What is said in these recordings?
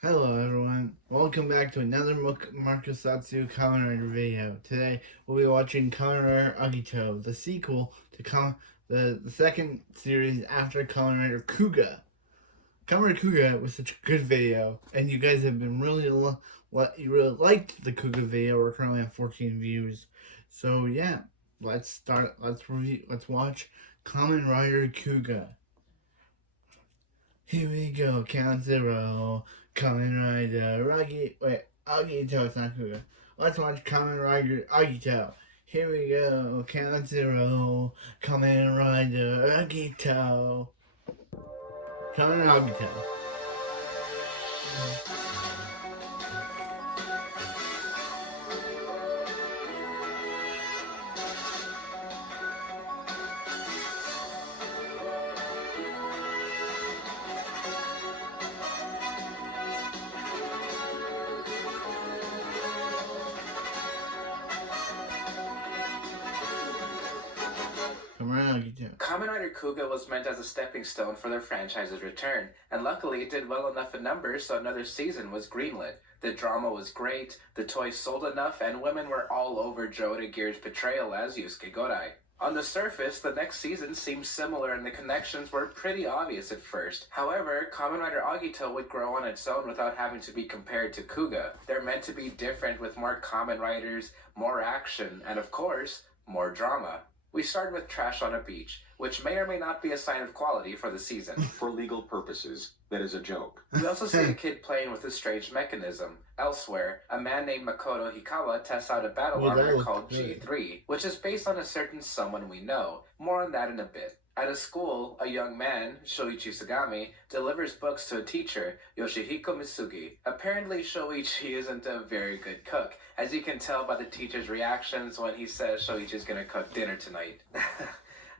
Hello everyone, welcome back to another marcosatsu Kamen Rider video. Today we'll be watching Kamen Rider Agito, the sequel to the second series after Kamen Rider Kuga. Kamen Rider Kuga was such a good video, and you guys have been you really liked the Kuga video. We're currently at 14 views. So yeah, let's watch Kamen Rider Kuga. Here we go, count zero. Kamen Rider Agito, it's not Kuga. Let's watch Kamen Rider Agito. Here we go, count zero. Kamen Rider Agito. Kamen Rider Agito. Kamen Rider Agito. Kamen Rider Kuga was meant as a stepping stone for their franchise's return, and luckily it did well enough in numbers so another season was greenlit. The drama was great, the toys sold enough, and women were all over Joe Gear's portrayal as Yusuke Godai. On the surface, the next season seemed similar and the connections were pretty obvious at first. However, Kamen Rider Agito would grow on its own without having to be compared to Kuga. They're meant to be different with more Kamen Riders, more action, and of course, more drama. We start with Trash on a Beach, which may or may not be a sign of quality for the season. For legal purposes, that is a joke. We also see a kid playing with a strange mechanism. Elsewhere, a man named Makoto Hikawa tests out a battle armor called G3, which is based on a certain someone we know. More on that in a bit. At a school, a young man, Shoichi Sugami, delivers books to a teacher, Yoshihiko Misugi. Apparently, Shoichi isn't a very good cook, as you can tell by the teacher's reactions when he says Shoichi's gonna cook dinner tonight.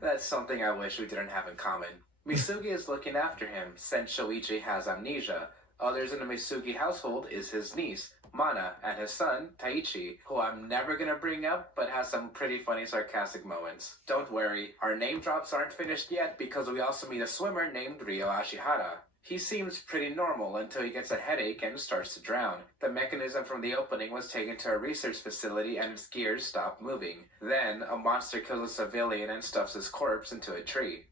That's something I wish we didn't have in common. Misugi is looking after him, since Shoichi has amnesia. Others in the Misugi household is his niece, Mana, and his son, Taichi, who I'm never gonna bring up, but has some pretty funny sarcastic moments. Don't worry, our name drops aren't finished yet because we also meet a swimmer named Ryo Ashihara. He seems pretty normal until he gets a headache and starts to drown. The mechanism from the opening was taken to a research facility and its gears stopped moving. Then, a monster kills a civilian and stuffs his corpse into a tree.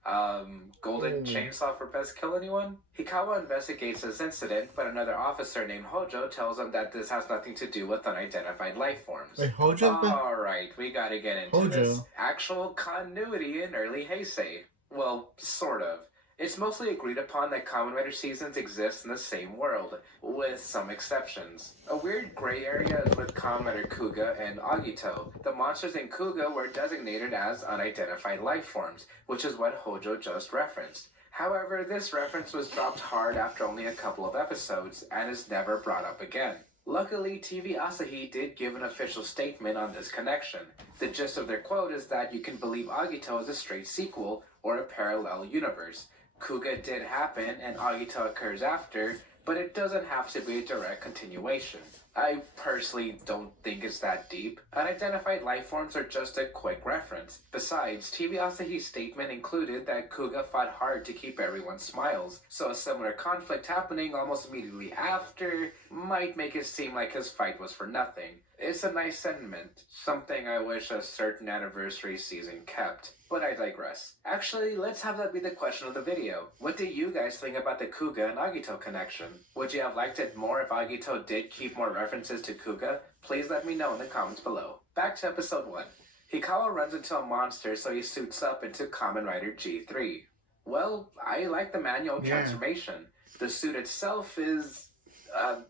Golden chainsaw for best kill anyone? Hikawa investigates this incident, but another officer named Hojo tells him that this has nothing to do with unidentified life forms. Wait, Hojo's back? Alright, we gotta get into this. Actual continuity in early Heisei. Well, sort of. It's mostly agreed upon that Kamen Rider seasons exist in the same world, with some exceptions. A weird gray area is with Kamen Rider Kuga and Agito. The monsters in Kuga were designated as unidentified life forms, which is what Hojo just referenced. However, this reference was dropped hard after only a couple of episodes, and is never brought up again. Luckily, TV Asahi did give an official statement on this connection. The gist of their quote is that you can believe Agito is a straight sequel, or a parallel universe. Kuga did happen, and Agito occurs after, but it doesn't have to be a direct continuation. I personally don't think it's that deep. Unidentified life forms are just a quick reference. Besides, TV Asahi's statement included that Kuga fought hard to keep everyone's smiles, so a similar conflict happening almost immediately after might make it seem like his fight was for nothing. It's a nice sentiment, something I wish a certain anniversary season kept. But I digress. Actually, let's have that be the question of the video. What do you guys think about the Kuga and Agito connection? Would you have liked it more if Agito did keep more references to Kuga? Please let me know in the comments below. Back to episode 1. Hikawa runs into a monster, so he suits up into Kamen Rider G3. Well, I like the manual transformation. The suit itself is...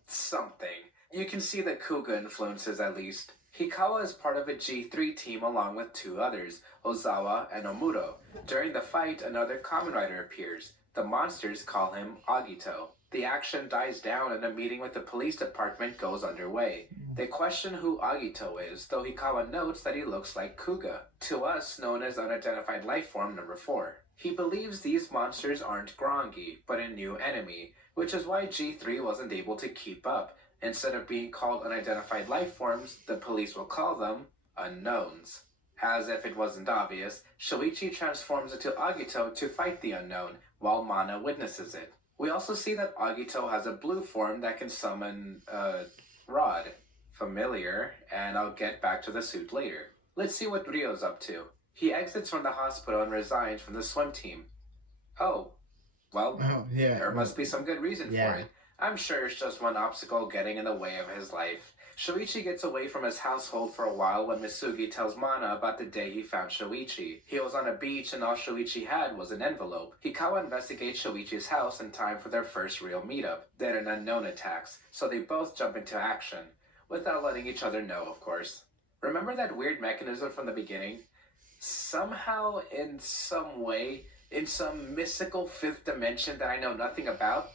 something. You can see the Kuga influences at least. Hikawa is part of a G3 team along with two others, Ozawa and Omuro. During the fight, another Kamen Rider appears. The monsters call him Agito. The action dies down and a meeting with the police department goes underway. They question who Agito is, though Hikawa notes that he looks like Kuga, to us known as Unidentified Life Form number 4. He believes these monsters aren't Grongi, but a new enemy, which is why G3 wasn't able to keep up. Instead of being called unidentified life forms, the police will call them unknowns. As if it wasn't obvious, Shoichi transforms into Agito to fight the unknown, while Mana witnesses it. We also see that Agito has a blue form that can summon Rod. Familiar, and I'll get back to the suit later. Let's see what Ryo's up to. He exits from the hospital and resigns from the swim team. Oh, well, there must be some good reason for it. I'm sure it's just one obstacle getting in the way of his life. Shoichi gets away from his household for a while when Misugi tells Mana about the day he found Shoichi. He was on a beach and all Shoichi had was an envelope. Hikawa investigates Shoichi's house in time for their first real meetup. Then an unknown attacks, so they both jump into action. Without letting each other know, of course. Remember that weird mechanism from the beginning? Somehow, in some way, in some mystical fifth dimension that I know nothing about,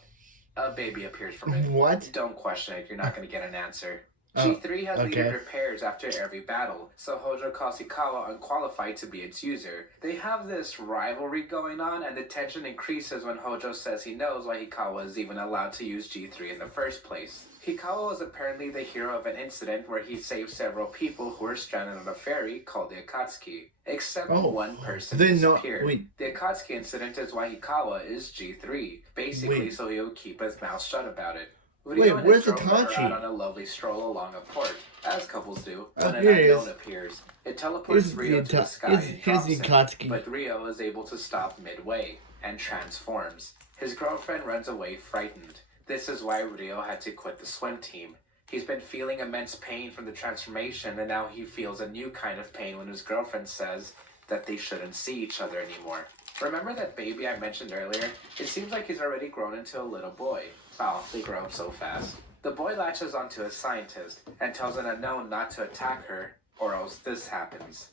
a baby appears from it. What? Don't question it, you're not going to get an answer. G3 has needed repairs after every battle, so Hojo calls Hikawa unqualified to be its user. They have this rivalry going on, and the tension increases when Hojo says he knows why Hikawa is even allowed to use G3 in the first place. Hikawa was apparently the hero of an incident where he saved several people who were stranded on a ferry called the Akatsuki. Except one person disappeared. The Akatsuki incident is why Hikawa is G3, basically so he would keep his mouth shut about it. Ryo and his girlfriend are out on a lovely stroll along a port, as couples do, when an unknown appears. It teleports Ryo to the sky and drops him, but Ryo is able to stop midway, and transforms. His girlfriend runs away frightened. This is why Ryo had to quit the swim team. He's been feeling immense pain from the transformation, and now he feels a new kind of pain when his girlfriend says that they shouldn't see each other anymore. Remember that baby I mentioned earlier? It seems like he's already grown into a little boy. Wow, they grow up so fast. The boy latches onto a scientist and tells an unknown not to attack her, or else this happens.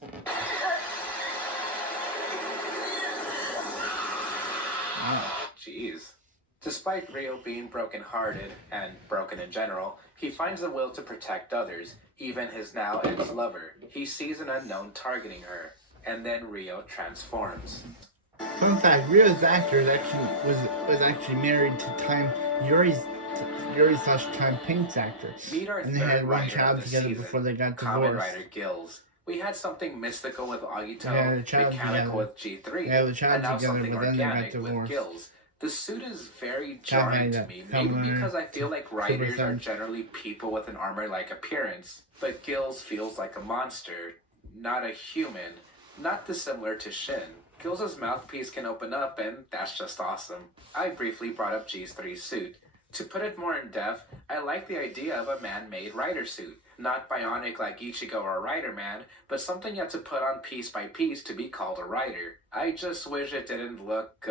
Jeez. Despite Ryo being broken-hearted, and broken in general, he finds the will to protect others, even his now ex-lover. He sees an unknown targeting her, and then Ryo transforms. Fun fact, Ryo's actor was actually married to Time Yuri/Time Pink's actor. And they had one child together before they got divorced. Kamen Rider Gills. We had something mystical with Agito, mechanical with G3, and now something organic with Gills. The suit is very jarring to me, maybe because I feel like riders are generally people with an armor-like appearance, but Gills feels like a monster, not a human, not dissimilar to Shin. Gills' mouthpiece can open up, and that's just awesome. I briefly brought up G3's suit. To put it more in depth, I like the idea of a man-made rider suit. Not bionic like Ichigo or Rider-Man, but something you have to put on piece by piece to be called a rider. I just wish it didn't look,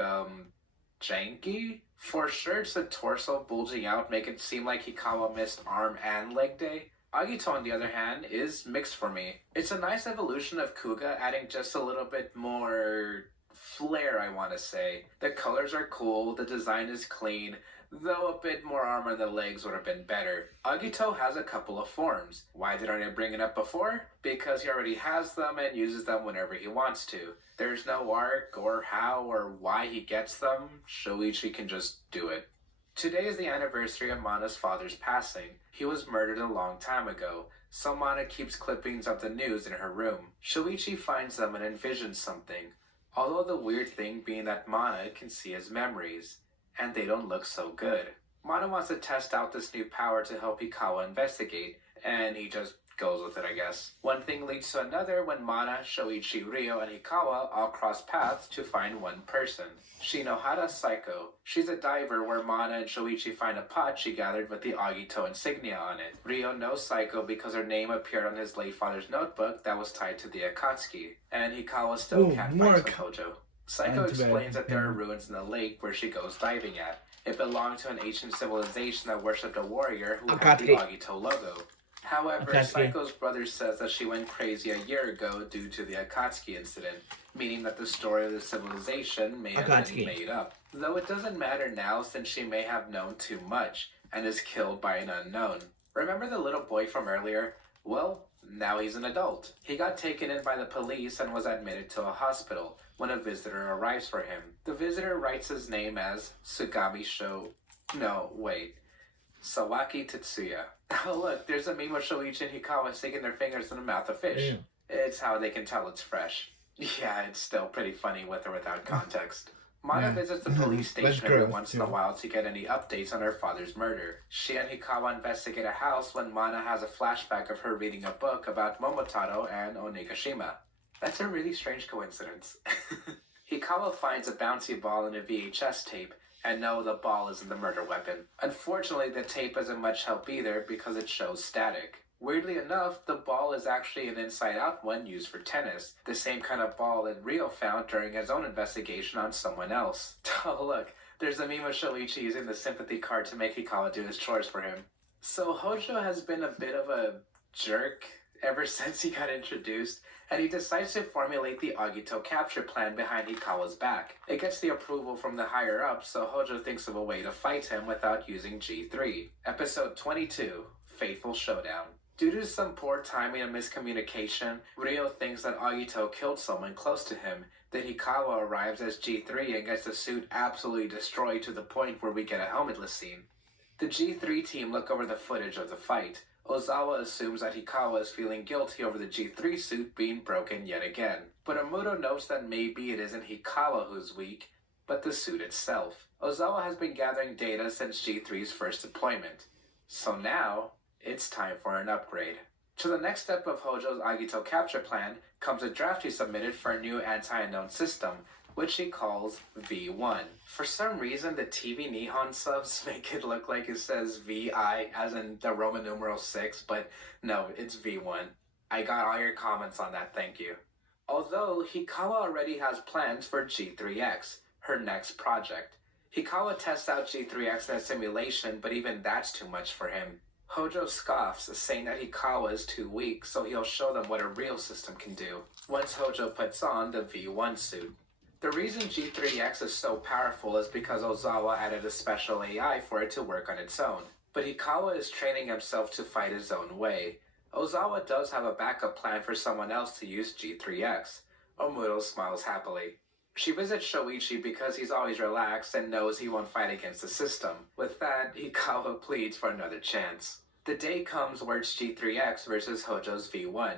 janky? For shirts and torso bulging out make it seem like Hikawa missed arm and leg day. Agito, on the other hand, is mixed for me. It's a nice evolution of Kuga, adding just a little bit more flair, I want to say. The colors are cool, the design is clean, though a bit more armor on the legs would have been better. Agito has a couple of forms. Why didn't I bring it up before? Because he already has them and uses them whenever he wants to. There's no arc or how or why he gets them. Shoichi can just do it. Today is the anniversary of Mana's father's passing. He was murdered a long time ago, so Mana keeps clippings of the news in her room. Shoichi finds them and envisions something, although the weird thing being that Mana can see his memories, and they don't look so good. Mana wants to test out this new power to help Hikawa investigate, and he just goes with it, I guess. One thing leads to another when Mana, Shoichi, Ryo, and Hikawa all cross paths to find one person. Shinohara Saiko. She's a diver where Mana and Shoichi find a pot she gathered with the Agito insignia on it. Ryo knows Saiko because her name appeared on his late father's notebook that was tied to the Akatsuki, and Hikawa still can't find with Hojo. Saiko explains that there are ruins in the lake where she goes diving at. It belonged to an ancient civilization that worshipped a warrior who had the Agito logo. However, Saiko's brother says that she went crazy a year ago due to the Akatsuki incident, meaning that the story of the civilization may have been made up. Though it doesn't matter now since she may have known too much and is killed by an unknown. Remember the little boy from earlier? Well, now he's an adult. He got taken in by the police and was admitted to a hospital when a visitor arrives for him. The visitor writes his name as Sugami Sawaki Tetsuya. Oh look, there's a meme of Shoichi and Hikawa sticking their fingers in the mouth of fish. It's how they can tell it's fresh. Yeah, it's still pretty funny with or without context. Mana Yeah. visits the police That's station every gross, once in a too. while to get any updates on her father's murder. She and Hikawa investigate a house when Mana has a flashback of her reading a book about Momotaro and Onigashima. That's a really strange coincidence. Hikawa finds a bouncy ball in a VHS tape, and no, the ball isn't the murder weapon. Unfortunately, the tape isn't much help either because it shows static. Weirdly enough, the ball is actually an inside-out one used for tennis, the same kind of ball that Ryo found during his own investigation on someone else. Oh look, there's a meme of Shoichi using the sympathy card to make Hikawa do his chores for him. So Hojo has been a bit of a jerk ever since he got introduced, and he decides to formulate the Agito capture plan behind Hikawa's back. It gets the approval from the higher-ups, so Hojo thinks of a way to fight him without using G3. Episode 22, Fateful Showdown. Due to some poor timing and miscommunication, Ryo thinks that Agito killed someone close to him. Then Hikawa arrives as G3 and gets the suit absolutely destroyed to the point where we get a helmetless scene. The G3 team look over the footage of the fight. Ozawa assumes that Hikawa is feeling guilty over the G3 suit being broken yet again. But Amuto notes that maybe it isn't Hikawa who's weak, but the suit itself. Ozawa has been gathering data since G3's first deployment. So now, it's time for an upgrade. To the next step of Hojo's Agito capture plan comes a draft he submitted for a new anti-unknown system, which he calls V1. For some reason, the TV Nihon subs make it look like it says VI, as in the Roman numeral 6, but no, it's V1. I got all your comments on that, thank you. Although, Hikawa already has plans for G3X, her next project. Hikawa tests out G3X in a simulation, but even that's too much for him. Hojo scoffs, saying that Hikawa is too weak, so he'll show them what a real system can do, once Hojo puts on the V1 suit. The reason G3X is so powerful is because Ozawa added a special AI for it to work on its own, but Hikawa is training himself to fight his own way. Ozawa does have a backup plan for someone else to use G3X. Omuto smiles happily. She visits Shoichi because he's always relaxed and knows he won't fight against the system. With that, Hikawa pleads for another chance. The day comes where it's G3X versus Hojo's V1,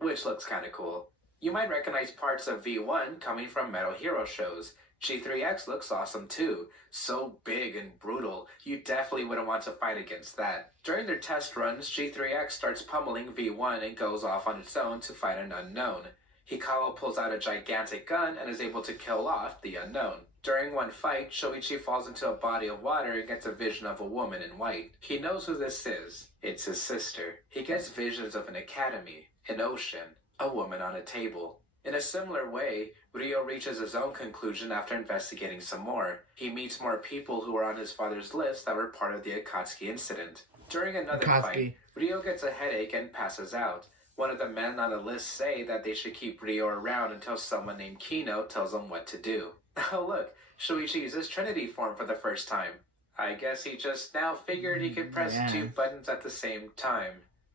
which looks kinda cool. You might recognize parts of V1 coming from Metal Hero shows. G3X looks awesome too. So big and brutal, you definitely wouldn't want to fight against that. During their test runs, G3X starts pummeling V1 and goes off on its own to fight an unknown. Hikawa pulls out a gigantic gun and is able to kill off the unknown. During one fight, Shoichi falls into a body of water and gets a vision of a woman in white. He knows who this is. It's his sister. He gets visions of an academy, an ocean, a woman on a table. In a similar way, Ryo reaches his own conclusion after investigating some more. He meets more people who are on his father's list that were part of the Akatsuki incident. During another fight, Ryo gets a headache and passes out. One of the men on the list say that they should keep Ryo around until someone named Kino tells them what to do. Oh look, Shoichi uses Trinity form for the first time. I guess he just now figured he could press two buttons at the same time.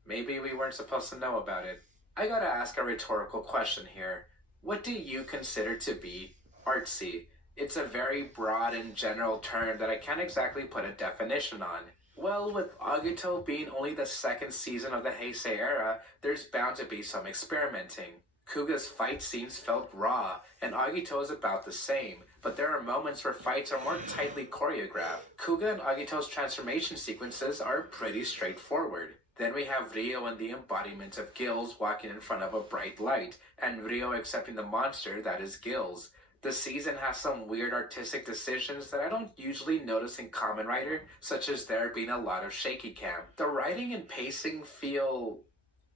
Maybe we weren't supposed to know about it. I gotta ask a rhetorical question here. What do you consider to be artsy? It's a very broad and general term that I can't exactly put a definition on. Well, with Agito being only the second season of the Heisei era, there's bound to be some experimenting. Kuga's fight scenes felt raw, and Agito is about the same, but there are moments where fights are more tightly choreographed. Kuga and Agito's transformation sequences are pretty straightforward. Then we have Ryo and the embodiment of Gills walking in front of a bright light, and Ryo accepting the monster that is Gills. The season has some weird artistic decisions that I don't usually notice in Kamen Rider, such as there being a lot of shaky cam. The writing and pacing feel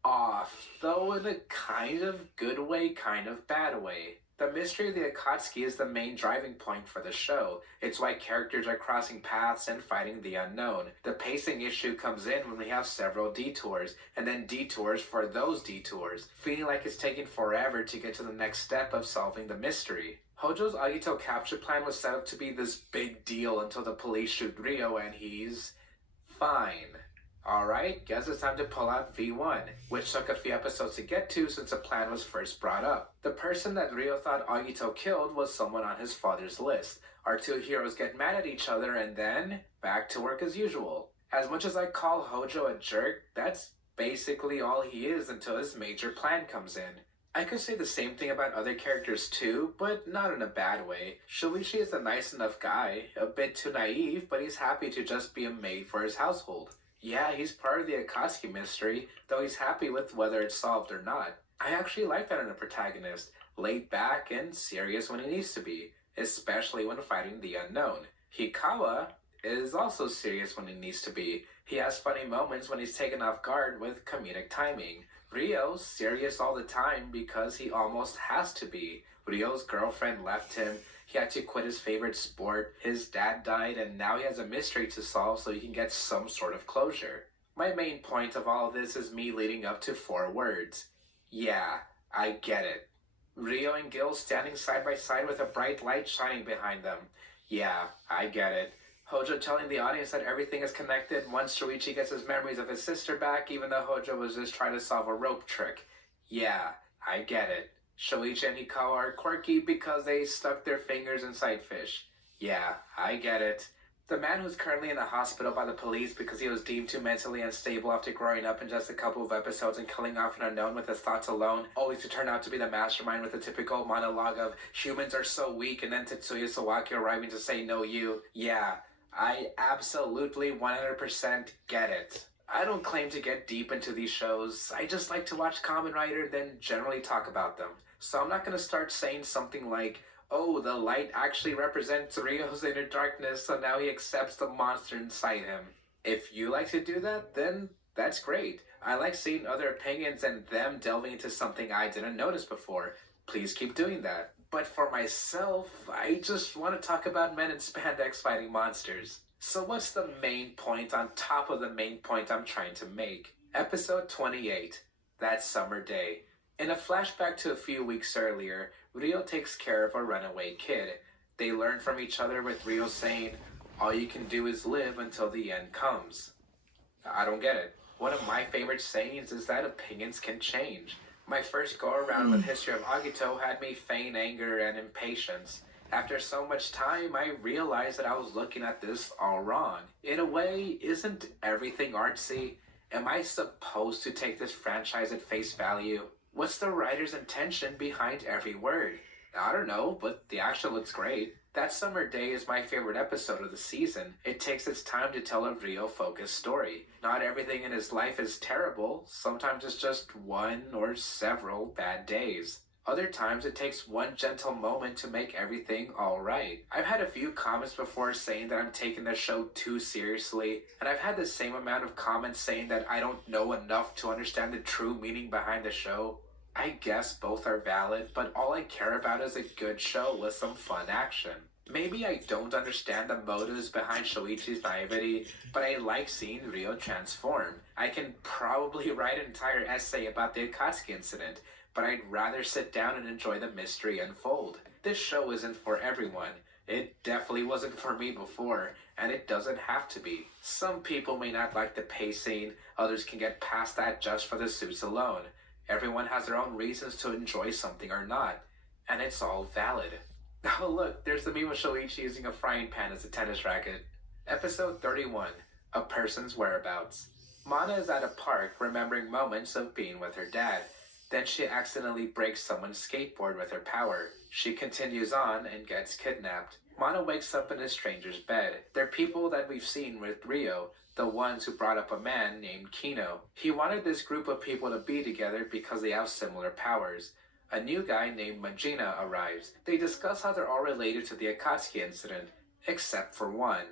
off, though in a kind of good way, kind of bad way. The mystery of the Akatsuki is the main driving point for the show. It's why characters are crossing paths and fighting the unknown. The pacing issue comes in when we have several detours, and then detours for those detours, feeling like it's taking forever to get to the next step of solving the mystery. Hojo's Agito capture plan was set up to be this big deal until the police shoot Ryo and he's fine. Alright, guess it's time to pull out V1, which took a few episodes to get to since the plan was first brought up. The person that Ryo thought Agito killed was someone on his father's list. Our two heroes get mad at each other and then, back to work as usual. As much as I call Hojo a jerk, that's basically all he is until his major plan comes in. I could say the same thing about other characters too, but not in a bad way. Shuichi is a nice enough guy, a bit too naive, but he's happy to just be a maid for his household. Yeah, he's part of the Akatsuki mystery, though he's happy with whether it's solved or not. I actually like that in a protagonist, laid back and serious when he needs to be, especially when fighting the unknown. Hikawa is also serious when he needs to be. He has funny moments when he's taken off guard with comedic timing. Ryo's serious all the time because he almost has to be. Ryo's girlfriend left him. He had to quit his favorite sport. His dad died, and now he has a mystery to solve so he can get some sort of closure. My main point of all of this is me leading up to 4 words. Yeah, I get it. Ryo and Gil standing side by side with a bright light shining behind them. Yeah, I get it. Hojo telling the audience that everything is connected once Shuichi gets his memories of his sister back, even though Hojo was just trying to solve a rope trick. Yeah, I get it. Shuichi and Hikawa are quirky because they stuck their fingers inside fish. Yeah, I get it. The man who's currently in the hospital by the police because he was deemed too mentally unstable after growing up in just a couple of episodes and killing off an unknown with his thoughts alone, only to turn out to be the mastermind with a typical monologue of humans are so weak and then Tetsuya Sawaki arriving to say no you. Yeah, I absolutely 100% get it. I don't claim to get deep into these shows. I just like to watch Kamen Rider, then generally talk about them. So I'm not going to start saying something like, oh, the light actually represents Ryo's inner darkness, so now he accepts the monster inside him. If you like to do that, then that's great. I like seeing other opinions and them delving into something I didn't notice before. Please keep doing that. But for myself, I just want to talk about men in spandex fighting monsters. So what's the main point on top of the main point I'm trying to make? Episode 28, That Summer Day. In a flashback to a few weeks earlier, Ryo takes care of a runaway kid. They learn from each other with Ryo saying, all you can do is live until the end comes. I don't get it. One of my favorite sayings is that opinions can change. My first go-around with History of Agito had me feign anger and impatience. After so much time, I realized that I was looking at this all wrong. In a way, isn't everything artsy? Am I supposed to take this franchise at face value? What's the writer's intention behind every word? I don't know, but the action looks great. That Summer Day is my favorite episode of the season. It takes its time to tell a Ryo-focused story. Not everything in his life is terrible. Sometimes it's just one or several bad days. Other times it takes one gentle moment to make everything alright. I've had a few comments before saying that I'm taking the show too seriously, and I've had the same amount of comments saying that I don't know enough to understand the true meaning behind the show. I guess both are valid, but all I care about is a good show with some fun action. Maybe I don't understand the motives behind Shoichi's naivety, but I like seeing Ryo transform. I can probably write an entire essay about the Akatsuki incident, but I'd rather sit down and enjoy the mystery unfold. This show isn't for everyone. It definitely wasn't for me before, and it doesn't have to be. Some people may not like the pacing, others can get past that just for the suits alone. Everyone has their own reasons to enjoy something or not, and it's all valid. Oh look, there's the meme of Shoichi using a frying pan as a tennis racket. Episode 31, A Person's Whereabouts. Mana is at a park remembering moments of being with her dad. Then she accidentally breaks someone's skateboard with her power. She continues on and gets kidnapped. Mana wakes up in a stranger's bed. They're people that we've seen with Ryo, the ones who brought up a man named Kino. He wanted this group of people to be together because they have similar powers. A new guy named Majina arrives. They discuss how they're all related to the Akatsuki incident, except for one,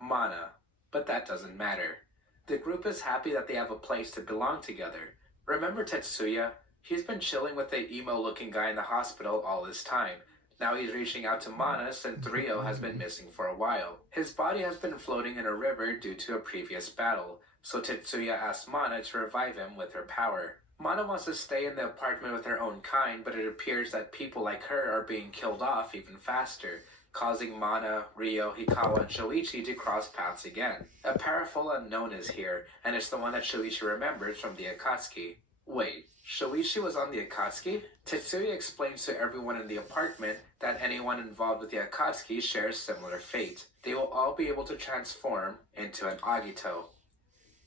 Mana. But that doesn't matter. The group is happy that they have a place to belong together. Remember Tetsuya? He's been chilling with the emo-looking guy in the hospital all this time. Now he's reaching out to Mana since Ryo has been missing for a while. His body has been floating in a river due to a previous battle, so Tetsuya asks Mana to revive him with her power. Mana wants to stay in the apartment with her own kind, but it appears that people like her are being killed off even faster, causing Mana, Ryo, Hikawa, and Shoichi to cross paths again. A powerful unknown is here, and it's the one that Shoichi remembers from the Akatsuki. Wait, Shoichi was on the Akatsuki? Tetsuya explains to everyone in the apartment that anyone involved with the Akatsuki shares similar fate. They will all be able to transform into an agito.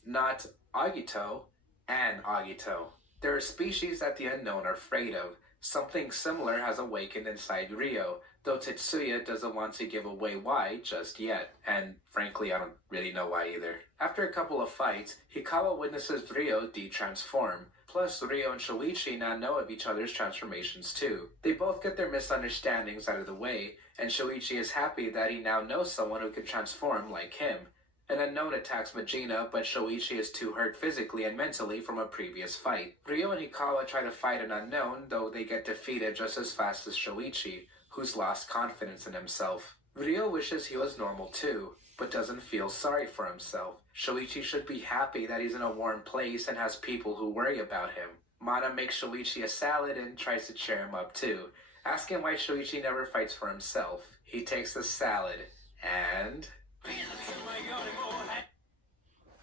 Not agito, an agito. There are species that the unknown are afraid of. Something similar has awakened inside Ryo, though Tetsuya doesn't want to give away why just yet, and frankly I don't really know why either. After a couple of fights, Hikawa witnesses Ryo de-transform. Plus, Ryo and Shoichi now know of each other's transformations too. They both get their misunderstandings out of the way, and Shoichi is happy that he now knows someone who can transform like him. An unknown attacks Majina, but Shoichi is too hurt physically and mentally from a previous fight. Ryo and Hikawa try to fight an unknown, though they get defeated just as fast as Shoichi, who's lost confidence in himself. Ryo wishes he was normal too, but doesn't feel sorry for himself. Shoichi should be happy that he's in a warm place and has people who worry about him. Mana makes Shoichi a salad and tries to cheer him up too, asking why Shoichi never fights for himself. He takes the salad, and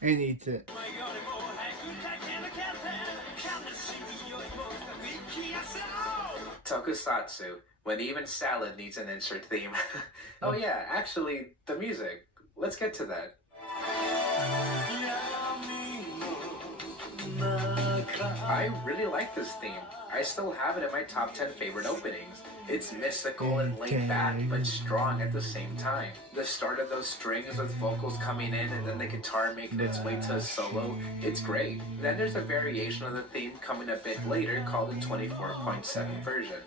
eats it. Tokusatsu, when even salad needs an insert theme. Oh yeah, actually, the music. Let's get to that. I really like this theme. I still have it in my top 10 favorite openings. It's mystical and laid back, but strong at the same time. The start of those strings with vocals coming in and then the guitar making its way to a solo, it's great. Then there's a variation of the theme coming a bit later called the 24.7 version.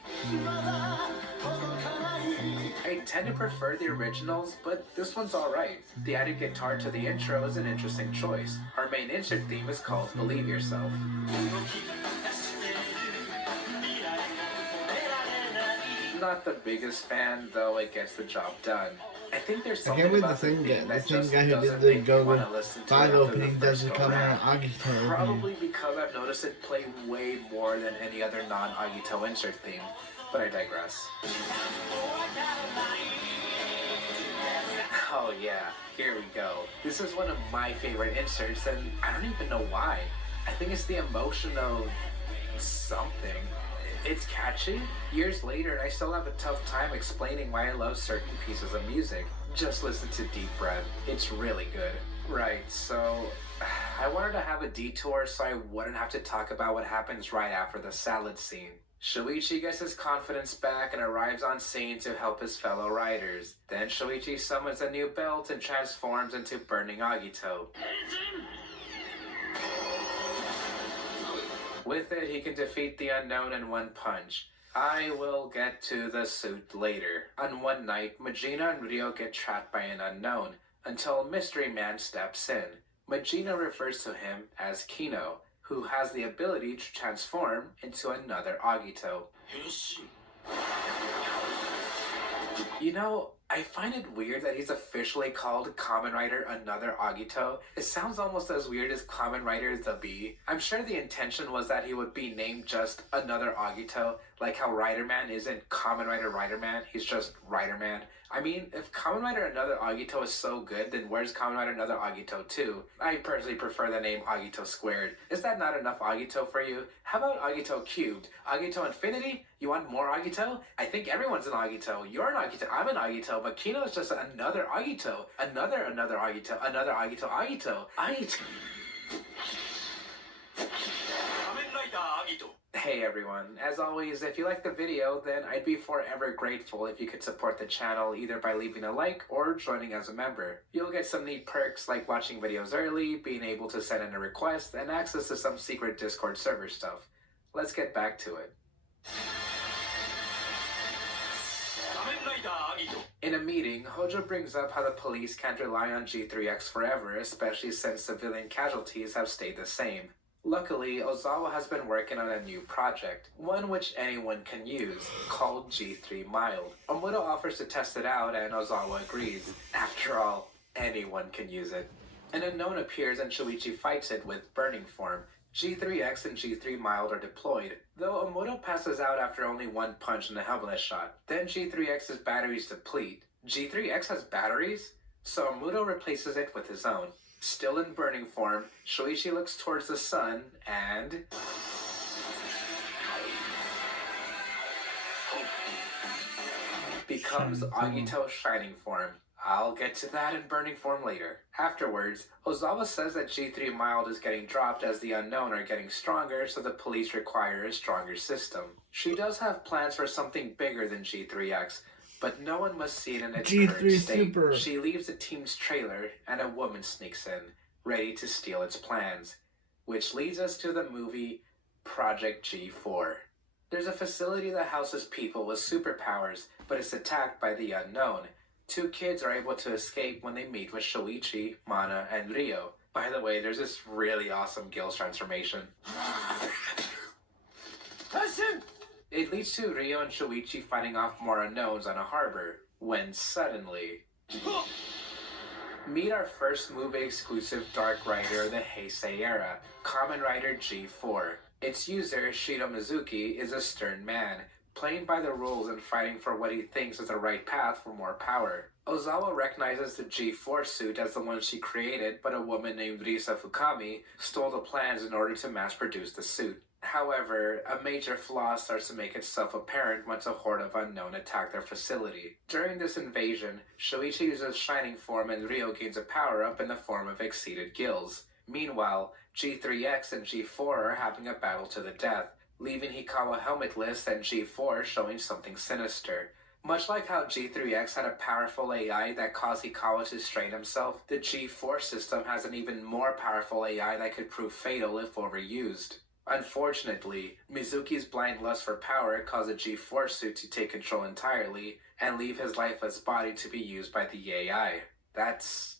I tend to prefer the originals, but this one's alright. The added guitar to the intro is an interesting choice. Our main insert theme is called Believe Yourself. Not the biggest fan, though it gets the job done. I think there's something about the theme that just doesn't make me want to listen to it after the first go round. Probably because I've noticed it play way more than any other non-agito insert theme, but I digress. Oh yeah, here we go. This is one of my favorite inserts, and I don't even know why. I think it's the emotion of something. It's catchy. Years later, and I still have a tough time explaining why I love certain pieces of music. Just listen to Deep Breath. It's really good. Right, so I wanted to have a detour so I wouldn't have to talk about what happens right after the salad scene. Shoichi gets his confidence back and arrives on scene to help his fellow riders. Then Shoichi summons a new belt and transforms into Burning Agito. With it, he can defeat the unknown in one punch. I will get to the suit later. On one night, Majina and Ryo get trapped by an unknown, until a mystery man steps in. Majina refers to him as Kino, who has the ability to transform into another Agito. You know, I find it weird that he's officially called Kamen Rider Another Agito. It sounds almost as weird as Kamen Rider The Bee. I'm sure the intention was that he would be named just Another Agito, like how Rider Man isn't Kamen Rider Rider Man, he's just Rider Man. I mean, if Kamen Rider Another Agito is so good, then where's Kamen Rider Another Agito 2? I personally prefer the name Agito Squared. Is that not enough Agito for you? How about Agito Cubed? Agito Infinity? You want more Agito? I think everyone's an Agito. You're an Agito, I'm an Agito, but Kino is just another Agito. Another Agito, another Agito, Agito. Hey everyone, as always, if you liked the video, then I'd be forever grateful if you could support the channel either by leaving a like or joining as a member. You'll get some neat perks like watching videos early, being able to send in a request, and access to some secret Discord server stuff. Let's get back to it. In a meeting, Hojo brings up how the police can't rely on G3X forever, especially since civilian casualties have stayed the same. Luckily, Ozawa has been working on a new project, one which anyone can use, called G3 Mild. Omuto offers to test it out and Ozawa agrees. After all, anyone can use it. An unknown appears and Shoichi fights it with burning form. G3X and G3 Mild are deployed, though Omuto passes out after only one punch in the helmet shot. Then G3X's batteries deplete. G3X has batteries? So Omuto replaces it with his own. Still in burning form, Shoichi looks towards the sun and becomes Agito shining form. I'll get to that in burning form later. Afterwards, Ozawa says that G3 Mild is getting dropped as the unknown are getting stronger, so the police require a stronger system. She does have plans for something bigger than G3X, but no one must see it in its G3 current state. Super. She leaves the team's trailer, and a woman sneaks in, ready to steal its plans. Which leads us to the movie Project G4. There's a facility that houses people with superpowers, but is attacked by the unknown. Two kids are able to escape when they meet with Shoichi, Mana, and Ryo. By the way, there's this really awesome Gills transformation. It leads to Ryo and Shoichi fighting off more unknowns on a harbor, when suddenly... Meet our first movie-exclusive Dark Rider of the Heisei era, Kamen Rider G4. Its user, Shido Mizuki, is a stern man, playing by the rules and fighting for what he thinks is the right path for more power. Ozawa recognizes the G4 suit as the one she created, but a woman named Risa Fukami stole the plans in order to mass-produce the suit. However, a major flaw starts to make itself apparent once a horde of unknown attack their facility. During this invasion, Shoichi uses Shining Form and Ryo gains a power-up in the form of exceeded gills. Meanwhile, G3X and G4 are having a battle to the death, leaving Hikawa helmetless and G4 showing something sinister. Much like how G3X had a powerful AI that caused Hikawa to strain himself, the G4 system has an even more powerful AI that could prove fatal if overused. Unfortunately, Mizuki's blind lust for power caused the G4 suit to take control entirely and leave his lifeless body to be used by the AI. That's...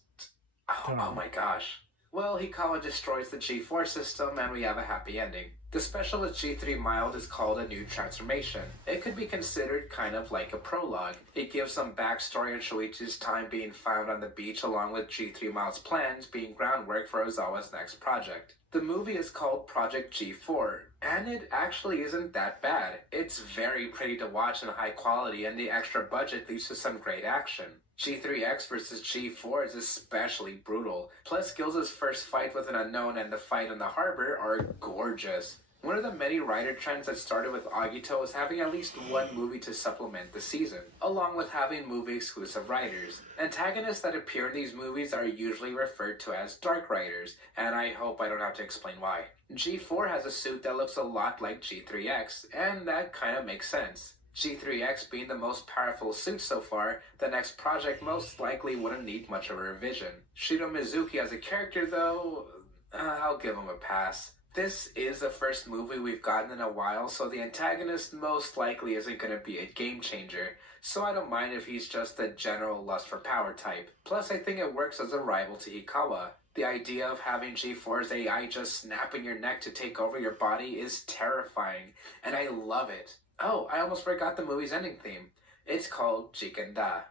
oh my gosh. Well, Hikawa destroys the G4 system and we have a happy ending. The special with G3 Mild is called a new transformation. It could be considered kind of like a prologue. It gives some backstory on Shoichi's time being found on the beach along with G3 Mild's plans being groundwork for Ozawa's next project. The movie is called Project G4, and it actually isn't that bad. It's very pretty to watch and high quality, and the extra budget leads to some great action. G3X versus G4 is especially brutal. Plus, Gills' first fight with an unknown and the fight in the harbor are gorgeous. One of the many rider trends that started with Agito is having at least one movie to supplement the season, along with having movie-exclusive riders. Antagonists that appear in these movies are usually referred to as Dark Riders, and I hope I don't have to explain why. G4 has a suit that looks a lot like G3X, and that kind of makes sense. G3X being the most powerful suit so far, the next project most likely wouldn't need much of a revision. Shido Mizuki as a character though, I'll give him a pass. This is the first movie we've gotten in a while, so the antagonist most likely isn't going to be a game changer, so I don't mind if he's just a general lust for power type. Plus, I think it works as a rival to Hikawa. The idea of having G4's AI just snapping your neck to take over your body is terrifying, and I love it. Oh, I almost forgot the movie's ending theme. It's called Jikenda.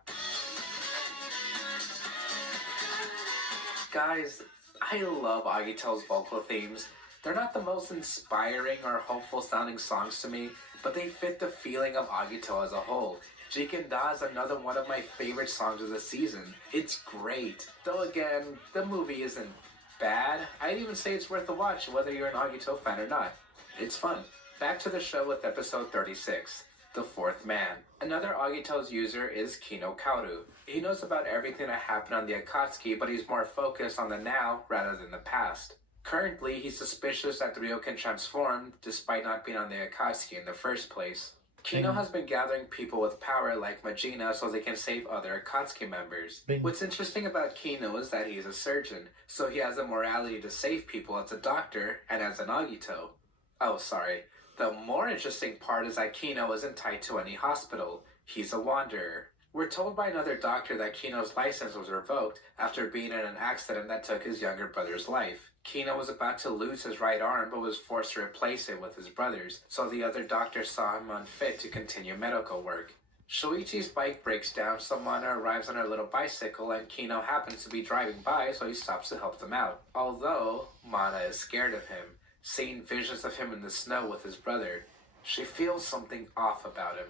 Guys, I love Agito's vocal themes. They're not the most inspiring or hopeful sounding songs to me, but they fit the feeling of Agito as a whole. Jikenda is another one of my favorite songs of the season. It's great. Though again, the movie isn't bad. I'd even say it's worth a watch whether you're an Agito fan or not. It's fun. Back to the show with episode 36, The Fourth Man. Another Agito's user is Kino Kaoru. He knows about everything that happened on the Akatsuki, but he's more focused on the now rather than the past. Currently, he's suspicious that Ryo can transform, despite not being on the Akatsuki in the first place. Kino has been gathering people with power like Majina so they can save other Akatsuki members. What's interesting about Kino is that he's a surgeon, so he has the morality to save people as a doctor and as an Agito. Oh, sorry. The more interesting part is that Kino isn't tied to any hospital. He's a wanderer. We're told by another doctor that Kino's license was revoked after being in an accident that took his younger brother's life. Kino was about to lose his right arm but was forced to replace it with his brother's, so the other doctor saw him unfit to continue medical work. Shoichi's bike breaks down, so Mana arrives on her little bicycle and Kino happens to be driving by, so he stops to help them out. Although, Mana is scared of him, seeing visions of him in the snow with his brother. She feels something off about him.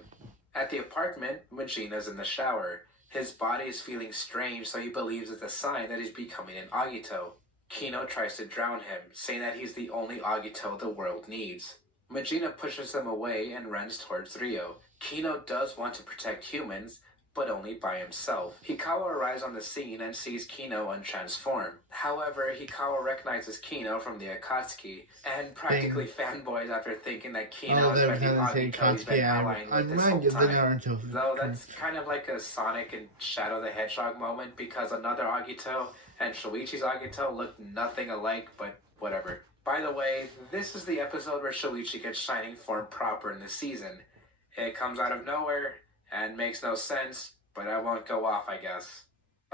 At the apartment, Majina's in the shower. His body is feeling strange, so he believes it's a sign that he's becoming an Agito. Kino tries to drown him, saying that he's the only Agito the world needs. Majina pushes him away and runs towards Ryo. Kino does want to protect humans, but only by himself. Hikawa arrives on the scene and sees Kino untransform. However, Hikawa recognizes Kino from the Akatsuki and practically fanboys after thinking that Kino is the Agito he's been allying with this whole time. Though that's kind of like a Sonic and Shadow the Hedgehog moment because another Agito and Shoichi's Agito look nothing alike, but whatever. By the way, this is the episode where Shoichi gets Shining Form proper in the season. It comes out of nowhere and makes no sense, but I won't go off, I guess.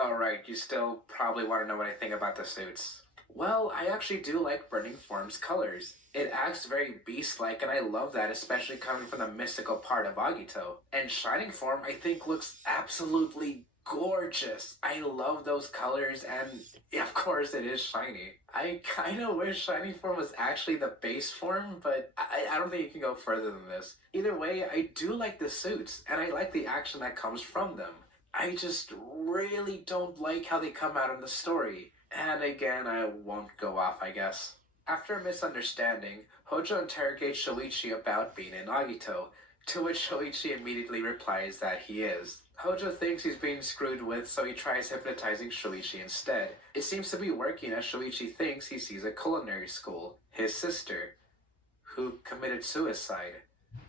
Alright, you still probably want to know what I think about the suits. Well, I actually do like Burning Form's colors. It acts very beast-like, and I love that, especially coming from the mystical part of Agito. And Shining Form, I think, looks absolutely gorgeous. I love those colors, and of course it is shiny. I kind of wish Shining Form was actually the base form, but I don't think you can go further than this. Either way, I do like the suits, and I like the action that comes from them. I just really don't like how they come out in the story. And again, I won't go off, I guess. After a misunderstanding, Hojo interrogates Shoichi about being an Agito, to which Shoichi immediately replies that he is. Hojo thinks he's being screwed with, so he tries hypnotizing Shoichi instead. It seems to be working as Shoichi thinks he sees a culinary school, his sister, who committed suicide.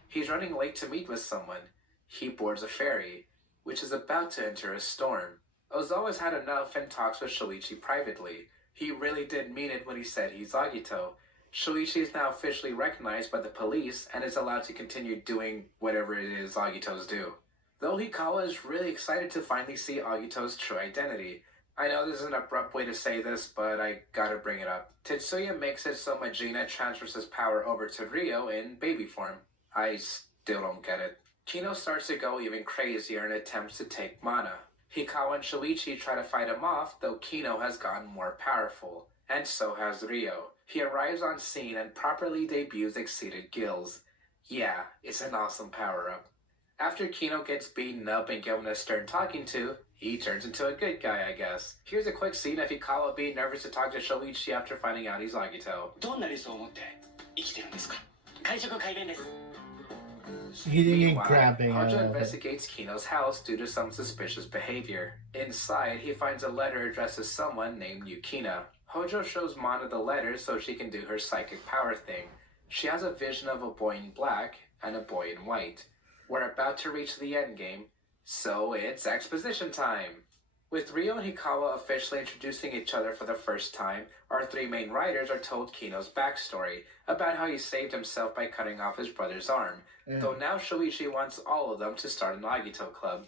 He's running late to meet with someone. He boards a ferry, which is about to enter a storm. Ozawa's had enough and talks with Shoichi privately. He really did mean it when he said he's Agito. Shoichi is now officially recognized by the police and is allowed to continue doing whatever it is Agitos do. Though Hikawa is really excited to finally see Agito's true identity. I know this is an abrupt way to say this, but I gotta bring it up. Tetsuya makes it so Majina transfers his power over to Ryo in baby form. I still don't get it. Kino starts to go even crazier and attempts to take Mana. Hikawa and Shoichi try to fight him off, though Kino has gotten more powerful. And so has Ryo. He arrives on scene and properly debuts Exceeded Gills. Yeah, it's an awesome power-up. After Kino gets beaten up and given a stern talking to, he turns into a good guy, I guess. Here's a quick scene of Hikawa being nervous to talk to Shoichi after finding out he's Agito. Meanwhile, Hojo investigates Kino's house due to some suspicious behavior. Inside, he finds a letter addressed to someone named Yukina. Hojo shows Mana the letter so she can do her psychic power thing. She has a vision of a boy in black and a boy in white. We're about to reach the endgame, so it's exposition time! With Ryo and Hikawa officially introducing each other for the first time, our three main writers are told Kino's backstory, about how he saved himself by cutting off his brother's arm, though now Shoichi wants all of them to start an Agito club.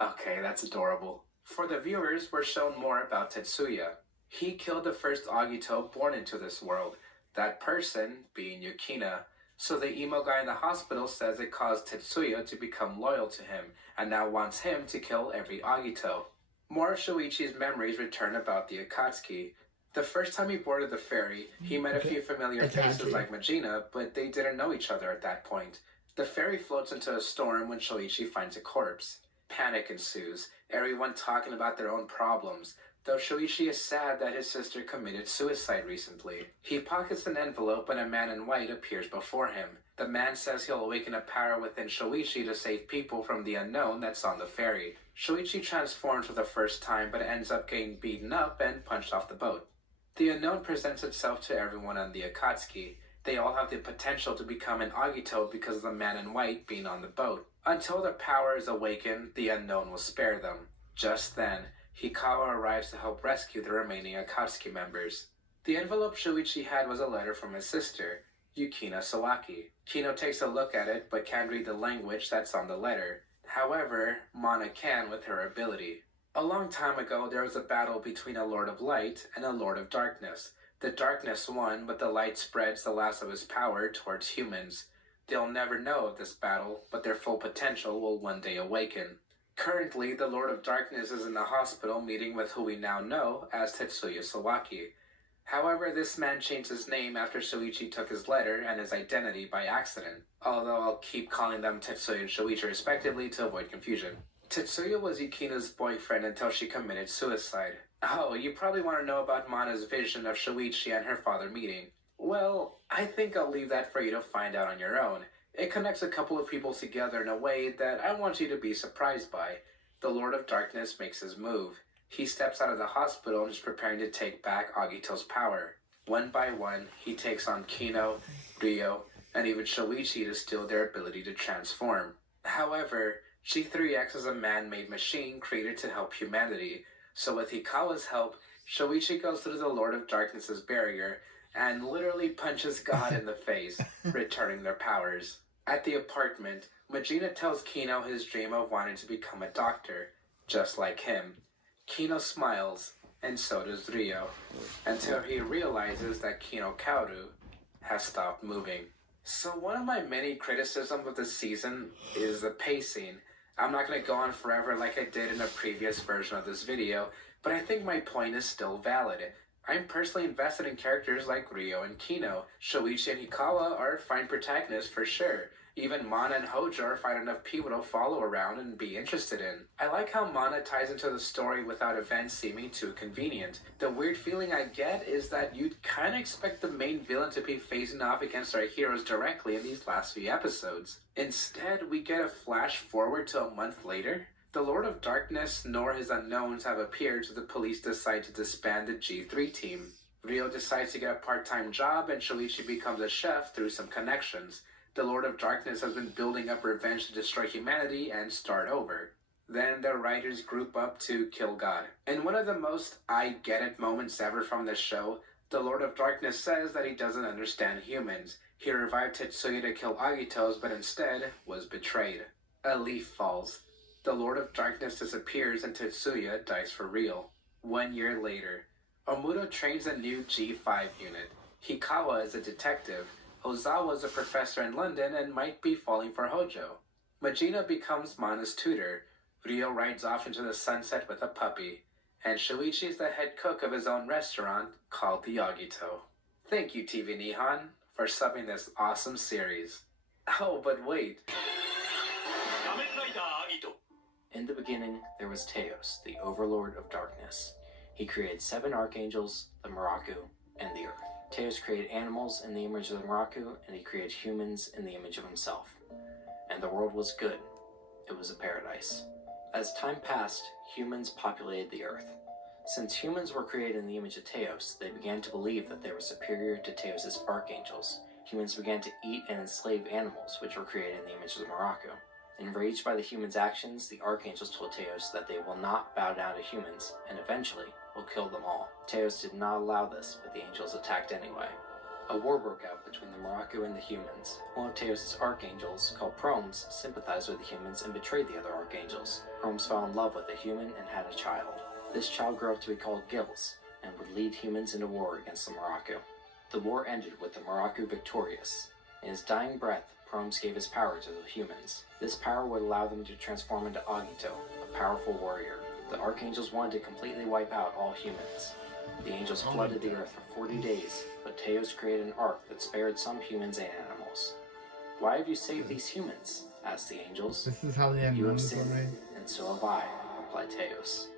Okay, that's adorable. For the viewers, we're shown more about Tetsuya. He killed the first Agito born into this world, that person being Yukina. So the emo guy in the hospital says it caused Tetsuya to become loyal to him, and now wants him to kill every Agito. More of Shoichi's memories return about the Akatsuki. The first time he boarded the ferry, he met a few familiar faces like Majina, but they didn't know each other at that point. The ferry floats into a storm when Shoichi finds a corpse. Panic ensues, everyone talking about their own problems, though Shoichi is sad that his sister committed suicide recently. He pockets an envelope when a man in white appears before him. The man says he'll awaken a power within Shoichi to save people from the unknown that's on the ferry. Shoichi transforms for the first time but ends up getting beaten up and punched off the boat. The unknown presents itself to everyone on the Akatsuki. They all have the potential to become an Agito because of the man in white being on the boat. Until their power is awakened, the unknown will spare them. Just then, Hikawa arrives to help rescue the remaining Akatsuki members. The envelope Shoichi had was a letter from his sister, Yukina Sawaki. Kino takes a look at it but can't read the language that's on the letter. However, Mana can with her ability. A long time ago, there was a battle between a Lord of Light and a Lord of Darkness. The Darkness won, but the Light spreads the last of his power towards humans. They'll never know of this battle, but their full potential will one day awaken. Currently, the Lord of Darkness is in the hospital meeting with who we now know as Tetsuya Sawaki. However, this man changed his name after Shoichi took his letter and his identity by accident, although I'll keep calling them Tetsuya and Shoichi respectively to avoid confusion. Tetsuya was Yukina's boyfriend until she committed suicide. Oh, you probably want to know about Mana's vision of Shoichi and her father meeting. Well, I think I'll leave that for you to find out on your own. It connects a couple of people together in a way that I want you to be surprised by. the Lord of Darkness makes his move. He steps out of the hospital and is preparing to take back Agito's power. One by one, he takes on Kino, Ryo, and even Shoichi to steal their ability to transform. However, G3X is a man-made machine created to help humanity, so with Hikawa's help, Shoichi goes through the Lord of Darkness's barrier and literally punches God in the face, returning their powers. At the apartment, Majina tells Kino his dream of wanting to become a doctor, just like him. Kino smiles, and so does Ryo, until he realizes that Kino Kaoru has stopped moving. So one of my many criticisms of the season is the pacing. I'm not going to go on forever like I did in a previous version of this video, but I think my point is still valid. I'm personally invested in characters like Ryo and Kino. Shoichi and Hikawa are fine protagonists for sure. Even Mana and Hojo are fine enough people to follow around and be interested in. I like how Mana ties into the story without events seeming too convenient. The weird feeling I get is that you'd kinda expect the main villain to be facing off against our heroes directly in these last few episodes. Instead, we get a flash forward to a month later. The Lord of Darkness nor his unknowns have appeared, so the police decide to disband the G3 team. Ryo decides to get a part-time job and Shoichi becomes a chef through some connections. The Lord of Darkness has been building up revenge to destroy humanity and start over. Then the writers group up to kill God. In one of the most I get it moments ever from the show, the Lord of Darkness says that he doesn't understand humans. He revived Tetsuya to kill Agito's, but instead was betrayed. A leaf falls. The Lord of Darkness disappears and Tetsuya dies for real. 1 year later, Omuto trains a new G5 unit. Hikawa is a detective. Ozawa is a professor in London and might be falling for Hojo. Majina becomes Mana's tutor. Ryo rides off into the sunset with a puppy. And Shoichi is the head cook of his own restaurant called the Agito. Thank you, TV Nihon, for subbing this awesome series. Oh, but wait. In the beginning, there was Teos, the overlord of darkness. He created 7 archangels, the Muraku, and the earth. Teos created animals in the image of the Muraku, and he created humans in the image of himself. And the world was good. It was a paradise. As time passed, humans populated the earth. Since humans were created in the image of Teos, they began to believe that they were superior to Teos' archangels. Humans began to eat and enslave animals, which were created in the image of the Muraku. Enraged by the humans' actions, the archangels told Teos that they will not bow down to humans, and eventually will kill them all. Teos did not allow this, but the angels attacked anyway. A war broke out between the Muraku and the humans. One of Teos' archangels, called Promes, sympathized with the humans and betrayed the other archangels. Promes fell in love with a human and had a child. This child grew up to be called Gills, and would lead humans into war against the Muraku. The war ended with the Muraku victorious. In his dying breath, Promes gave his power to the humans. This power would allow them to transform into Agito, a powerful warrior. The archangels wanted to completely wipe out all humans. The angels flooded the earth for 40 days, but Teos created an ark that spared some humans and animals. "Why have you saved these humans?" asked the angels. This is how the end "You have runs, sinned, right? and so have I," replied Teos.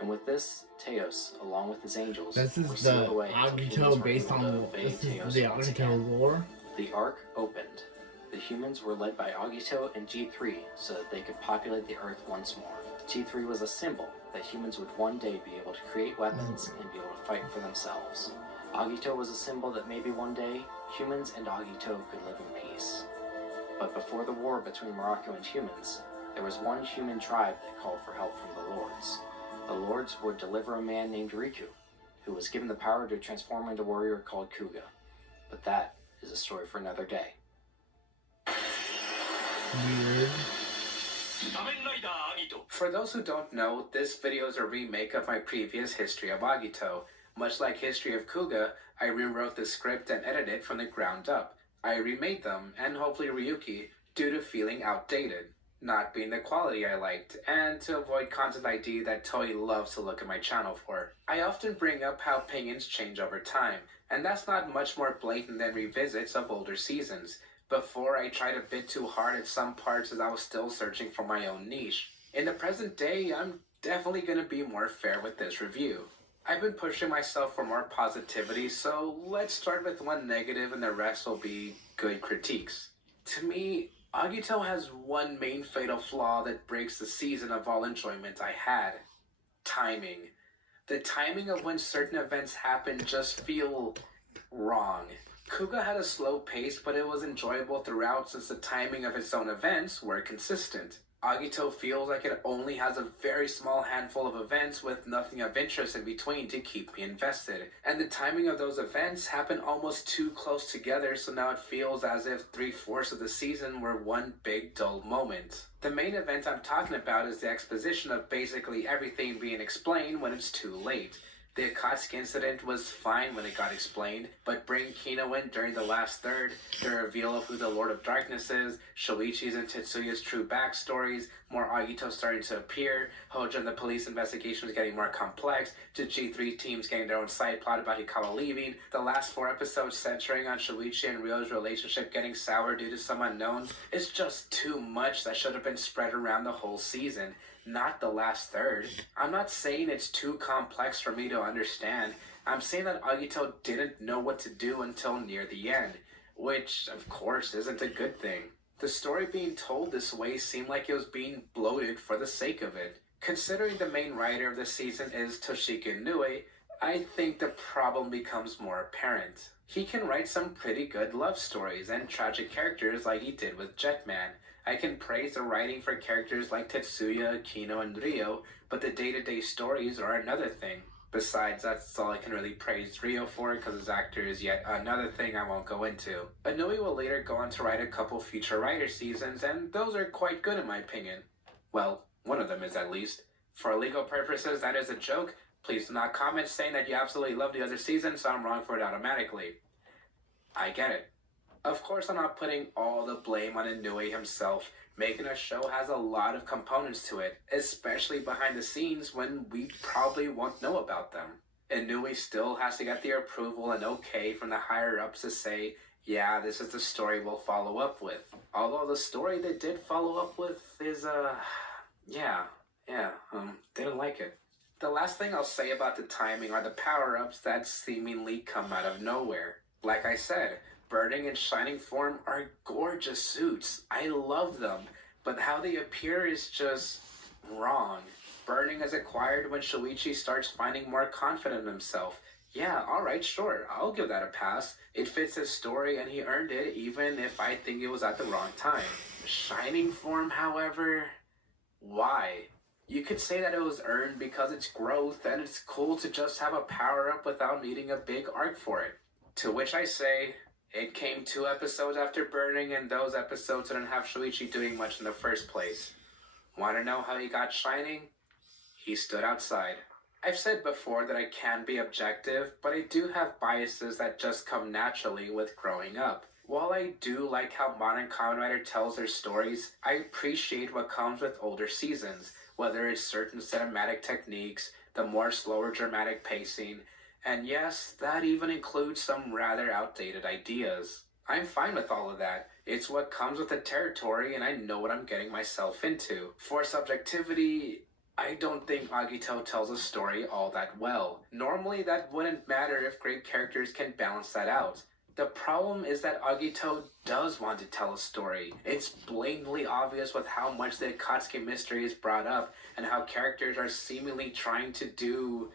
And with this, Teos, along with his angels, This were is sealed the away until humans Agito were based able to on obey this is Teos the once Agito again. lore. The ark opened. The humans were led by Agito and G3 so that they could populate the earth once more. G3 was a symbol that humans would one day be able to create weapons and be able to fight for themselves. Agito was a symbol that maybe one day humans and Agito could live in peace. But before the war between Muraku and humans, there was one human tribe that called for help from the Lords. The Lords would deliver a man named Riku, who was given the power to transform into a warrior called Kuga. But that is a story for another day. Weird. For those who don't know, this video is a remake of my previous History of Agito. Much like History of Kuga, I rewrote the script and edited it from the ground up. I remade them, and hopefully Ryuki, due to feeling outdated, not being the quality I liked, and to avoid content ID that Toei loves to look at my channel for. I often bring up how opinions change over time, and that's not much more blatant than revisits of older seasons. Before, I tried a bit too hard at some parts as I was still searching for my own niche. In the present day, I'm definitely going to be more fair with this review. I've been pushing myself for more positivity, so let's start with one negative and the rest will be good critiques. To me, Agito has one main fatal flaw that breaks the season of all enjoyment I had. Timing. The timing of when certain events happen just feel wrong. Kuga had a slow pace, but it was enjoyable throughout since the timing of its own events were consistent. Agito feels like it only has a very small handful of events with nothing of interest in between to keep me invested. And the timing of those events happen almost too close together, so now it feels as if 3/4 of the season were one big dull moment. The main event I'm talking about is the exposition of basically everything being explained when it's too late. The Akatsuki incident was fine when it got explained, but bring Kino in during the last third, the reveal of who the Lord of Darkness is, Shoichi's and Tetsuya's true backstories, more Agito starting to appear, Hojo and the police investigations getting more complex, the G3 teams getting their own side plot about Hikawa leaving, the last 4 episodes centering on Shoichi and Ryo's relationship getting sour due to some unknowns. It's just too much that should have been spread around the whole season. Not the last third. I'm not saying it's too complex for me to understand. I'm saying that Agito didn't know what to do until near the end, which, of course, isn't a good thing. The story being told this way seemed like it was being bloated for the sake of it. Considering the main writer of the season is Toshiki Inouye, I think the problem becomes more apparent. He can write some pretty good love stories and tragic characters like he did with Jetman. I can praise the writing for characters like Tetsuya, Kino, and Ryo, but the day-to-day stories are another thing. Besides, that's all I can really praise Ryo for, because his actor is yet another thing I won't go into. Inouye will later go on to write a couple feature writer seasons, and those are quite good in my opinion. Well, one of them is at least. For legal purposes, that is a joke. Please do not comment saying that you absolutely love the other season, so I'm wrong for it automatically. I get it. Of course, I'm not putting all the blame on Inouye himself. Making a show has a lot of components to it, especially behind the scenes when we probably won't know about them. Inouye still has to get the approval and okay from the higher-ups to say, yeah, this is the story we'll follow up with. Although the story they did follow up with is, didn't like it. The last thing I'll say about the timing are the power-ups that seemingly come out of nowhere. Like I said, Burning and Shining Form are gorgeous suits. I love them, but how they appear is just wrong. Burning is acquired when Shoichi starts finding more confident in himself. Yeah, alright, sure, I'll give that a pass. It fits his story and he earned it even if I think it was at the wrong time. Shining Form, however, why? You could say that it was earned because it's growth and it's cool to just have a power-up without needing a big arc for it. To which I say, it came 2 episodes after Burning, and those episodes didn't have Shoichi doing much in the first place. Want to know how he got Shining? He stood outside. I've said before that I can be objective, but I do have biases that just come naturally with growing up. While I do like how modern Kamen Rider tells their stories, I appreciate what comes with older seasons, whether it's certain cinematic techniques, the more slower dramatic pacing, and yes, that even includes some rather outdated ideas. I'm fine with all of that. It's what comes with the territory and I know what I'm getting myself into. For subjectivity, I don't think Agito tells a story all that well. Normally that wouldn't matter if great characters can balance that out. The problem is that Agito does want to tell a story. It's blatantly obvious with how much the Akatsuki mystery is brought up and how characters are seemingly trying to do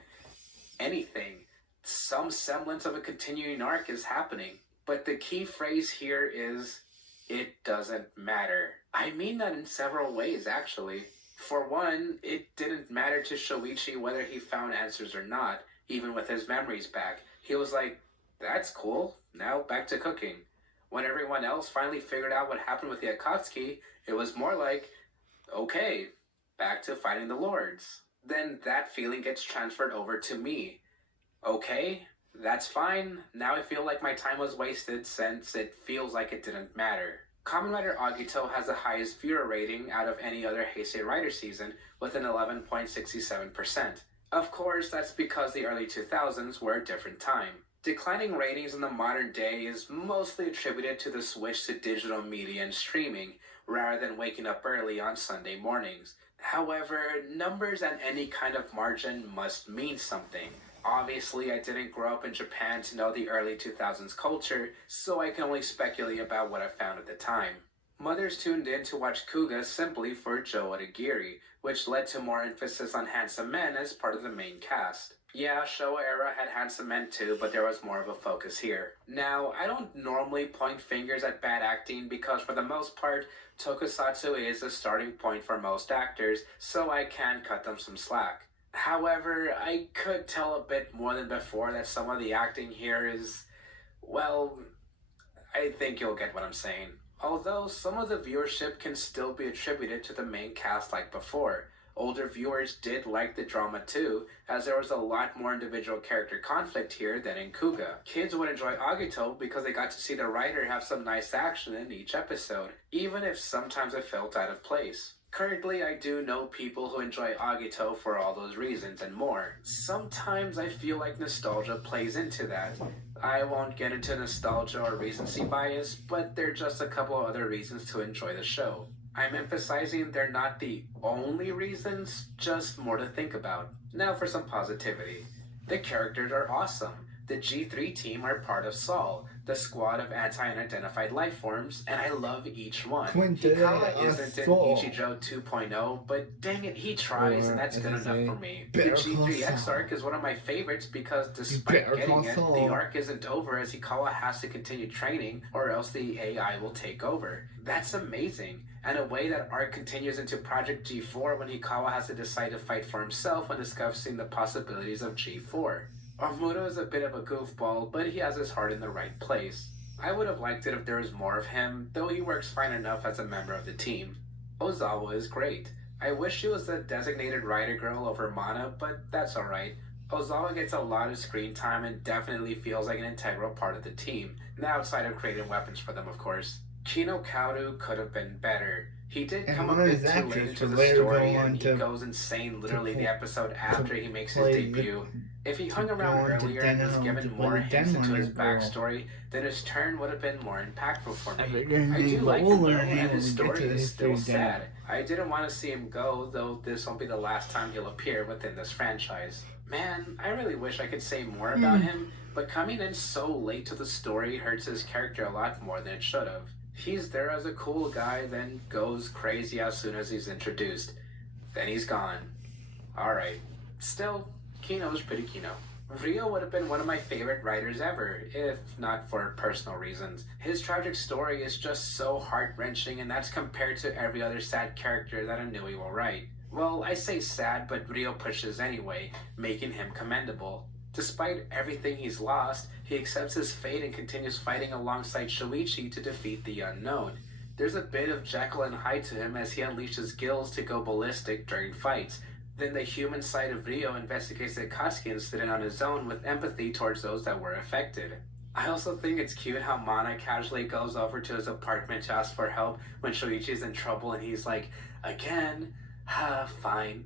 anything. Some semblance of a continuing arc is happening. But the key phrase here is, it doesn't matter. I mean that in several ways, actually. For one, it didn't matter to Shoichi whether he found answers or not, even with his memories back. He was like, that's cool, now back to cooking. When everyone else finally figured out what happened with the Akatsuki, it was more like, okay, back to fighting the lords. Then that feeling gets transferred over to me. Okay, that's fine. Now I feel like my time was wasted since it feels like it didn't matter. Kamen Rider Agito has the highest viewer rating out of any other Heisei Rider season with an 11.67%. Of course, that's because the early 2000s were a different time. Declining ratings in the modern day is mostly attributed to the switch to digital media and streaming, rather than waking up early on Sunday mornings. However, numbers and any kind of margin must mean something. Obviously, I didn't grow up in Japan to know the early 2000s culture, so I can only speculate about what I found at the time. Mothers tuned in to watch Kuga simply for Joe Odagiri, which led to more emphasis on handsome men as part of the main cast. Yeah, Showa era had handsome men too, but there was more of a focus here. Now, I don't normally point fingers at bad acting because for the most part, tokusatsu is a starting point for most actors, so I can cut them some slack. However, I could tell a bit more than before that some of the acting here is, well, I think you'll get what I'm saying. Although some of the viewership can still be attributed to the main cast like before. Older viewers did like the drama too, as there was a lot more individual character conflict here than in Kuga. Kids would enjoy Agito because they got to see the writer have some nice action in each episode, even if sometimes it felt out of place. Currently, I do know people who enjoy Agito for all those reasons and more. Sometimes I feel like nostalgia plays into that. I won't get into nostalgia or recency bias, but there are just a couple of other reasons to enjoy the show. I'm emphasizing they're not the only reasons, just more to think about. Now for some positivity. The characters are awesome. The G3 team are part of Sol, the squad of anti-unidentified life forms, and I love each one. Hikawa isn't an Ichijo 2.0, but dang it, he tries, and that's good enough for me. The G3X arc is one of my favorites because despite getting it, the arc isn't over as Hikawa has to continue training or else the AI will take over. That's amazing. And a way that arc continues into Project G4 when Hikawa has to decide to fight for himself when discussing the possibilities of G4. Armudo is a bit of a goofball, but he has his heart in the right place. I would have liked it if there was more of him, though he works fine enough as a member of the team. Ozawa is great. I wish she was the designated writer girl over Mana, but that's alright. Ozawa gets a lot of screen time and definitely feels like an integral part of the team, outside of creating weapons for them, of course. Kino Kaoru could have been better. He did come a bit too late into the story, and he goes insane literally the episode after he makes his debut. If he hung around earlier and was given more hints into his backstory, then his turn would have been more impactful for me. I do like him though, and his story is still sad. I didn't want to see him go, though this won't be the last time he'll appear within this franchise. Man, I really wish I could say more about him, but coming in so late to the story hurts his character a lot more than it should have. He's there as a cool guy, then goes crazy as soon as he's introduced. Then he's gone. Alright. Still, Kino's pretty Kino. Ryo would have been one of my favorite writers ever, if not for personal reasons. His tragic story is just so heart-wrenching, and that's compared to every other sad character that Inui will write. Well, I say sad, but Ryo pushes anyway, making him commendable. Despite everything he's lost, he accepts his fate and continues fighting alongside Shoichi to defeat the unknown. There's a bit of Jekyll and Hyde to him as he unleashes gills to go ballistic during fights. Then the human side of Ryo investigates the Akatsuki incident on his own with empathy towards those that were affected. I also think it's cute how Mana casually goes over to his apartment to ask for help when Shoichi's in trouble and he's like, again? Fine.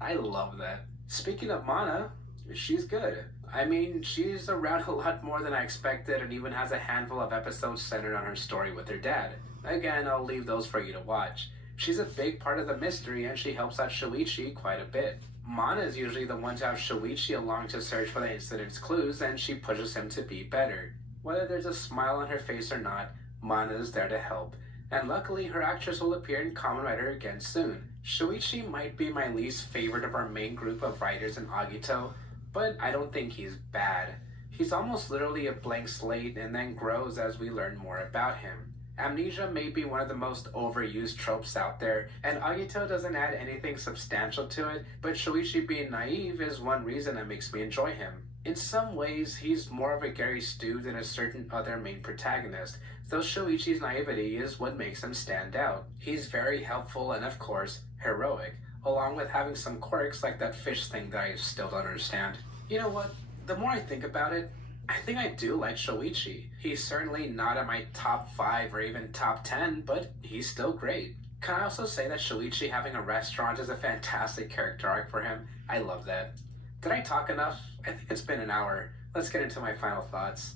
I love that. Speaking of Mana, she's good. I mean, she's around a lot more than I expected and even has a handful of episodes centered on her story with her dad. Again, I'll leave those for you to watch. She's a big part of the mystery and she helps out Shoichi quite a bit. Mana is usually the one to have Shoichi along to search for the incident's clues and she pushes him to be better. Whether there's a smile on her face or not, Mana is there to help. And luckily, her actress will appear in Kamen Rider again soon. Shoichi might be my least favorite of our main group of writers in Agito, but I don't think he's bad. He's almost literally a blank slate and then grows as we learn more about him. Amnesia may be one of the most overused tropes out there, and Agito doesn't add anything substantial to it, but Shoichi being naive is one reason that makes me enjoy him. In some ways, he's more of a Gary Stu than a certain other main protagonist, though Shoichi's naivety is what makes him stand out. He's very helpful and, of course, heroic, along with having some quirks like that fish thing that I still don't understand. You know what? The more I think about it, I think I do like Shoichi. He's certainly not in my top 5 or even top 10, but he's still great. Can I also say that Shoichi having a restaurant is a fantastic character arc for him? I love that. Did I talk enough? I think it's been an hour. Let's get into my final thoughts.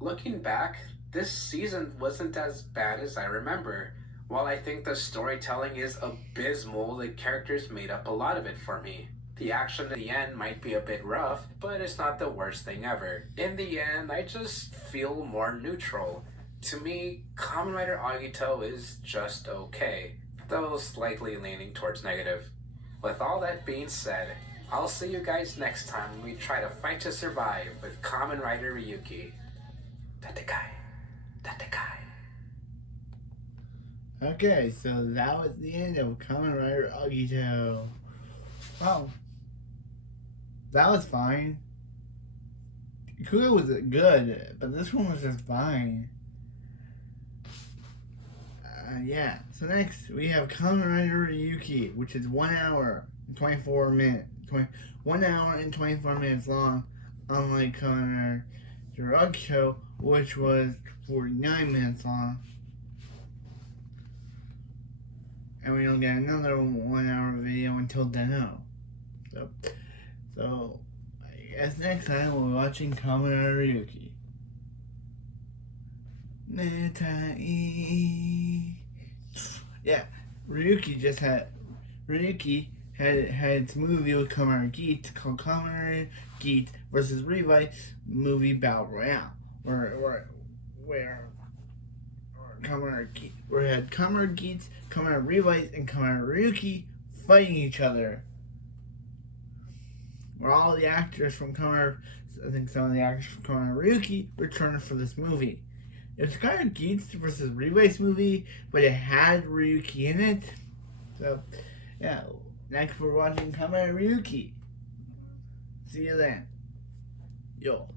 Looking back, this season wasn't as bad as I remember. While I think the storytelling is abysmal, the characters made up a lot of it for me. The action in the end might be a bit rough, but it's not the worst thing ever. In the end, I just feel more neutral. To me, Kamen Rider Agito is just okay, though slightly leaning towards negative. With all that being said, I'll see you guys next time when we try to fight to survive with Kamen Rider Ryuki. Tatekai. Tatekai. Okay, so that was the end of Kamen Rider Agito. Wow. That was fine. Kuga was good, but this one was just fine. Yeah. So next we have Kamen Rider Ryuki, which is 1 hour and 24 minutes. 1 hour and 24 minutes long, unlike Kamen Rider Agito, which was 49 minutes long. And we don't get another 1 hour video until Deno. So I guess next time we'll be watching Kamen Rider Ryuki. Yeah, Ryuki had its movie with Kamen Rider Geet called Kamen Rider Geet versus Revice movie Battle Royale, where Kamen Rider Geet, where it had Kamen Rider Geet, Kamen Rider Revice, and Kamen Rider Ryuki fighting each other. Where all the actors from I think some of the actors from Kamen Rider Ryuki returned for this movie. It was Kamen Rider Geet versus Revice movie, but it had Ryuki in it. So, yeah. Next we're watching Kamen Rider Ryuki. See you then. Yo.